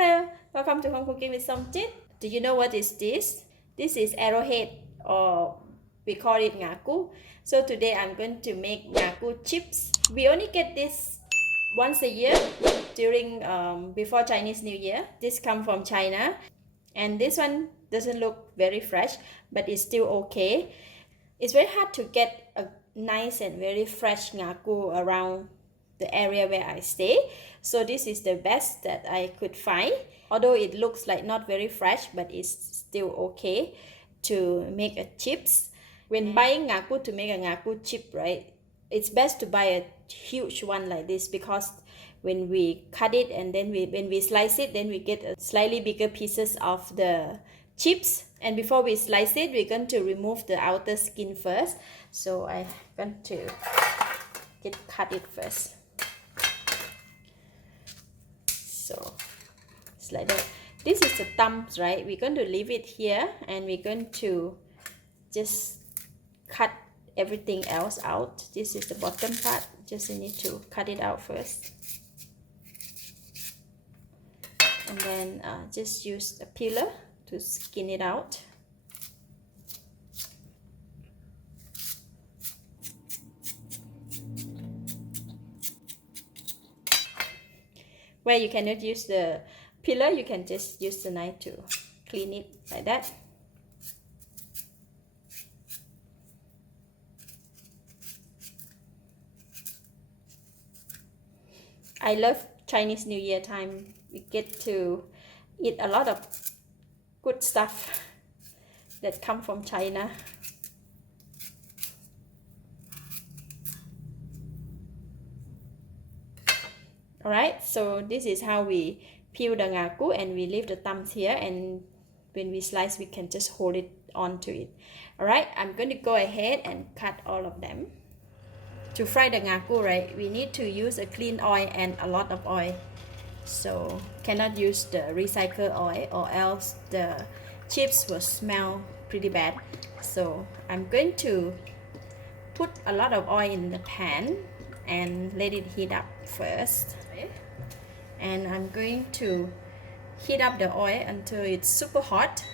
Hello, welcome to Home Cooking with Somjit. Do you know what is this? This is arrowhead, or we call it ngaku. So today I'm going to make ngaku chips. We only get this once a year during before Chinese New Year. This come from China, and this one doesn't look very fresh, but it's still okay. It's very hard to get a nice and very fresh ngaku around the area where I stay. So this is the best that I could find. Although it looks like not very fresh, but it's still okay to make a chips. When buying ngaku to make a ngaku chip, right, it's best to buy a huge one like this, because when we cut it and then when we slice it, then we get a slightly bigger pieces of the chips. And before we slice it, we're going to remove the outer skin first. So I'm going to cut it first. So it's like that. This is the thumbs, right? We're going to leave it here, and we're going to just cut everything else out. This is the bottom part. Just need to cut it out first, and then just use a peeler to skin it out. Where you cannot use the peeler, you can just use the knife to clean it like that. I love Chinese New Year time. We get to eat a lot of good stuff that come from China. Alright, so this is how we peel the ngaku, and we leave the thumbs here, and when we slice, we can just hold it onto it. Alright, I'm going to go ahead and cut all of them. To fry the ngaku, right, we need to use a clean oil and a lot of oil. So cannot use the recycled oil, or else the chips will smell pretty bad. So I'm going to put a lot of oil in the pan and let it heat up first. And I'm going to heat up the oil until it's super hot.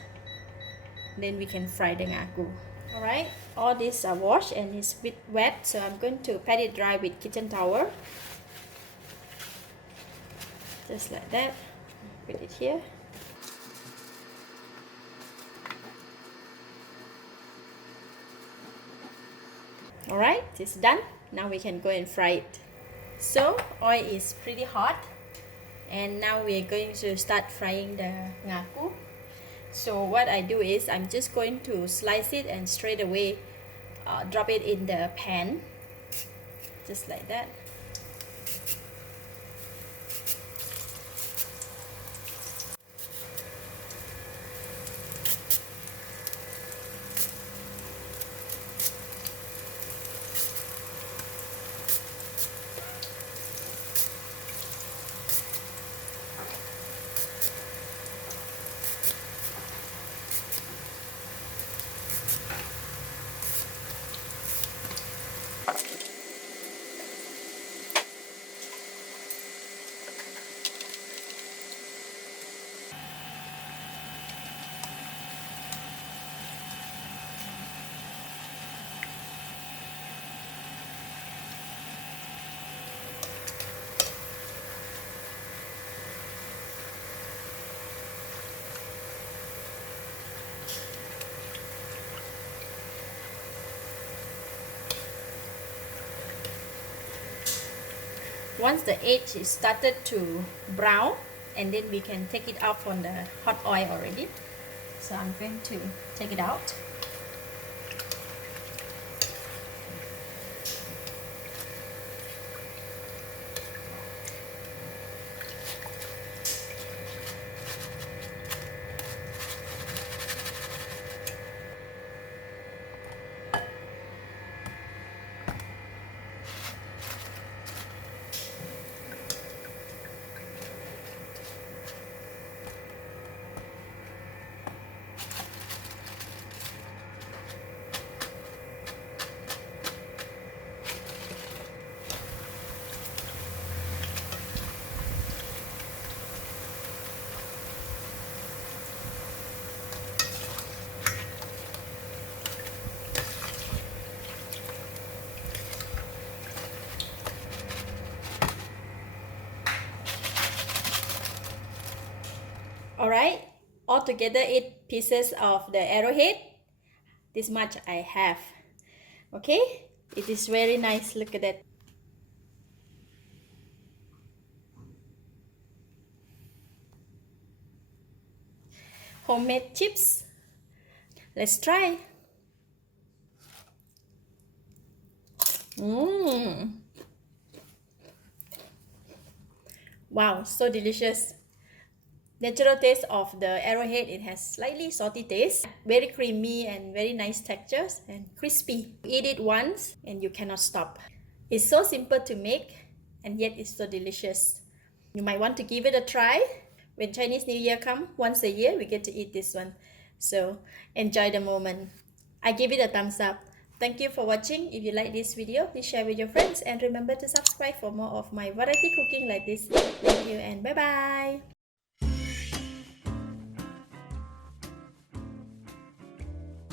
Then we can fry the ngaku. Alright, all these are washed and it's a bit wet, so I'm going to pat it dry with kitchen towel. Just like that. Put it here. Alright, it's done. Now we can go and fry it. So oil is pretty hot, and now we're going to start frying the ngaku. So what I do is I'm just going to slice it and straight away drop it in the pan, just like that. Once the edge is started to brown, and then we can take it out from the hot oil already. So I'm going to take it out. Alright, altogether 8 pieces of the arrowhead. This much I have. Okay, it is very nice. Look at that. Homemade chips. Let's try. Wow, so delicious. Natural taste of the arrowhead, it has slightly salty taste, very creamy and very nice textures and crispy. You eat it once and you cannot stop. It's so simple to make and yet it's so delicious. You might want to give it a try. When Chinese New Year comes, once a year we get to eat this one. So enjoy the moment. I give it a thumbs up. Thank you for watching. If you like this video, please share with your friends and remember to subscribe for more of my variety cooking like this. Thank you and bye bye.